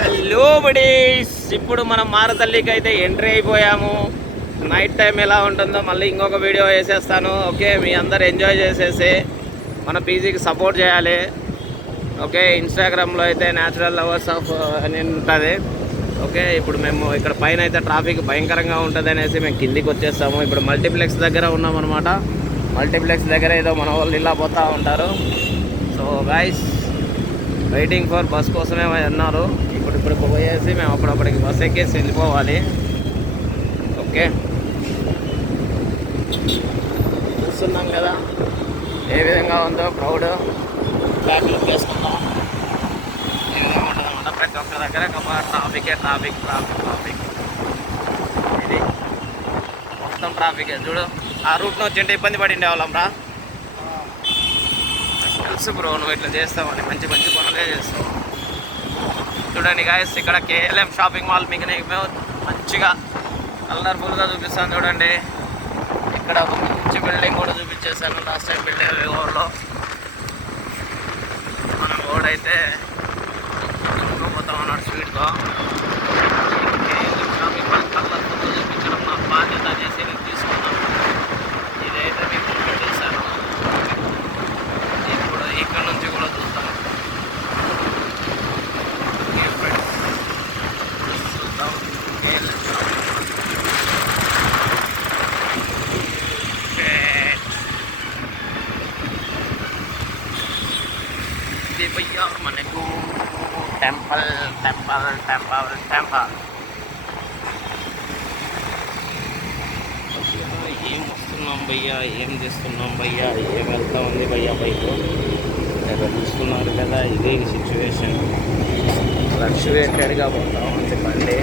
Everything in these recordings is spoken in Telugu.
హలో బడీస్, ఇప్పుడు మనం మారతల్లికి అయితే ఎంట్రీ అయిపోయాము. నైట్ టైం ఎలా ఉంటుందో మళ్ళీ ఇంకొక వీడియో వేసేస్తాను. ఓకే, మీ అందరు ఎంజాయ్ చేసేసి మన పీజీకి సపోర్ట్ చేయాలి. ఓకే, ఇన్స్టాగ్రామ్లో అయితే న్యాచురల్ లవర్స్ ఆఫ్ అని ఉంటుంది. ఓకే, ఇప్పుడు మేము ఇక్కడ పైన అయితే ట్రాఫిక్ భయంకరంగా ఉంటుంది అనేసి మేము కిందికి వచ్చేస్తాము. ఇప్పుడు మల్టీప్లెక్స్ దగ్గర ఉన్నామన్నమాట. మల్టీప్లెక్స్ దగ్గర ఏదో మన వాళ్ళు ఇలా పోతూ ఉంటారు. So guys, waiting for bus కోసమే అన్నారు. ఇప్పుడు పోయేసి మేము అప్పుడప్పటికి బస్ ఎక్కేసి వెళ్ళిపోవాలి. ఓకే, చూస్తున్నాం కదా ఏ విధంగా ఉందో క్రౌడ్. బ్యాక్ లుక్ వేసుకుందాం. ఏ విధంగా ఉంటుందన్నమాట, ప్రతి ఒక్క దగ్గర ట్రాఫిక్ ఇది మొత్తం ట్రాఫిక్. చూడు, ఆ రూట్ను వచ్చింటే ఇబ్బంది పడిండే వాళ్ళం రా. తెలుసు బ్రో, నువ్వు ఇట్లా చేస్తావని. మంచి మంచి పనులే చేస్తావు. చూడండి గాయస్, ఇక్కడ కేఎల్ఎం షాపింగ్ మాల్ మీకు మేము మంచిగా కలర్ఫుల్గా చూపిస్తాను. చూడండి, ఇక్కడ ఒక మంచి బిల్డింగ్ కూడా చూపించేసాను లాస్ట్ టైం బిల్డింగ్ ఓవర్లో. మన రోడ్ అయితే పోతా ఉన్నాడు స్పీడ్గా. షాపింగ్ మాల్ కలర్ఫుల్గా చూపించడం నా బాధ్యత చేసి నేను తీసుకున్నాను. ఇదైతే మీకు చేశాను. ఇప్పుడు ఇక్కడ నుంచి కూడా చూస్తాం. ఇది భయ్యా మనకు టెంపుల్. ఏం వస్తున్నాం భయ్యా, ఏం చేస్తున్నాం భయ్యా, ఏం వెళ్తా ఉంది భయ్యా బైక్. చూస్తున్నారు కదా, ఇదే సిచ్యువేషన్. ఫ్లక్చువేటెడ్గా పోతా ఉంది బండి.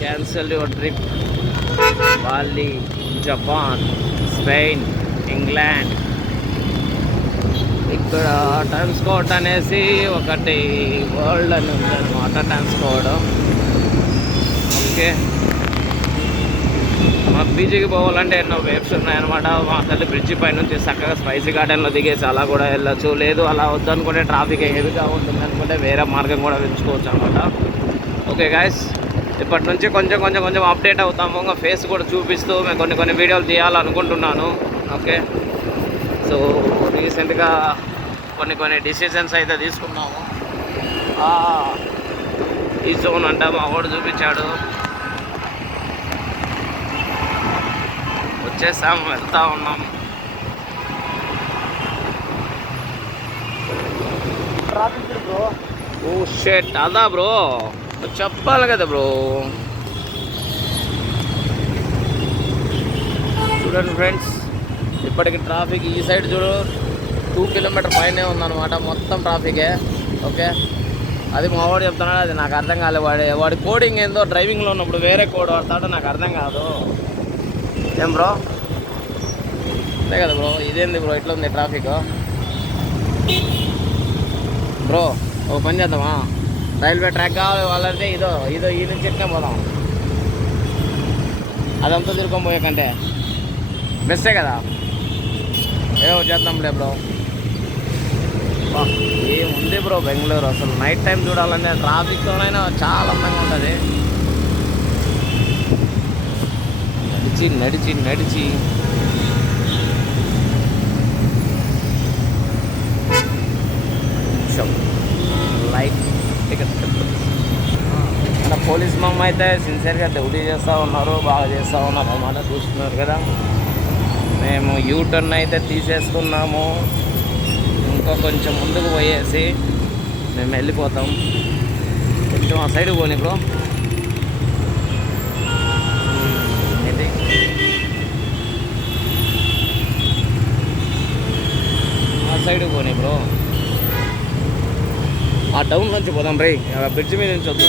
Cancel your trip. Bali, Japan, Spain, England. ఇక్కడ టైమ్స్ కోడ్ అనేసి ఒకటి వరల్డ్ అని ఉందన్నమాట. Times code. ఓకే, మా పీజీకి పోవాలంటే ఎన్నో వేబ్స్ ఉన్నాయన్నమాట. మా తల్లి బ్రిడ్జి పై నుంచి చక్కగా స్పైసీ గార్డెన్లో దిగేసి అలా కూడా వెళ్ళచ్చు. లేదు అలా వద్దనుకుంటే ట్రాఫిక్ హెవీగా ఉంటుంది అనుకుంటే వేరే మార్గం కూడా వెతుకోవచ్చు అనమాట. ఓకే గాయస్, ఇప్పటి నుంచి కొంచెం అప్డేట్ అవుతాము. ఇంకా ఫేస్ కూడా చూపిస్తూ మేము కొన్ని వీడియోలు తీయాలనుకుంటున్నాను. ఓకే, సో రీసెంట్గా కొన్ని డిసిషన్స్ అయితే తీసుకున్నాము. ఈ జోన్ అంటే మా వాడు చూపించాడు, వచ్చేసాము, వెళ్తూ ఉన్నాం. ఓ షెట్, అదా బ్రో చెప్పాలి కదా బ్రో. చూడండి ఫ్రెండ్స్, ఇప్పటికి ట్రాఫిక్ ఈ సైడ్ చూడు 2 కిలోమీటర్ పైనే ఉందన్నమాట. మొత్తం ట్రాఫికే. ఓకే, అది మా వాడు చెప్తున్నాడు, అది నాకు అర్థం కాలేదు. వాడి కోడింగ్ ఏందో డ్రైవింగ్లో ఉన్నప్పుడు వేరే కోడ్ వాడతాడో నాకు అర్థం కాదు. ఏం బ్రో, అంతే కదా బ్రో. ఇదేంది బ్రో ఇట్లా ఉంది ట్రాఫిక్ బ్రో. ఒక పని చేద్దామా, రైల్వే ట్రాక్ కావాలి వాళ్ళంటే ఇదో ఈ నుంచి ఎట్లా పోదాం. అదంతా తిరుకొని పోయే కంటే బెస్టే కదా. ఏదో చేద్దాంలే బ్రో. ఏముంది బ్రో బెంగళూరు, అసలు నైట్ టైం చూడాలంటే ట్రాఫిక్తోనైనా చాలా అందంగా ఉంటుంది. నడిచి లైట్ మన పోలీస్ మమ్మ అయితే సిన్సియర్గా డ్యూటీ చేస్తూ ఉన్నారు, బాగా చేస్తూ ఉన్నారు అన్నమాట. చూస్తున్నారు కదా, మేము యూటర్న్ అయితే తీసేసుకున్నాము. ఇంకా కొంచెం ముందుకు పోయేసి మేము వెళ్ళిపోతాం. కొంచెం ఆ సైడ్కి పోనీ బ్రో. ఇది ఆ సైడ్కి పోనీ బ్రో. ఆ టౌన్ నుంచి పోదాం రే, బ్రిడ్జ్ మీద నుంచి వద్దు.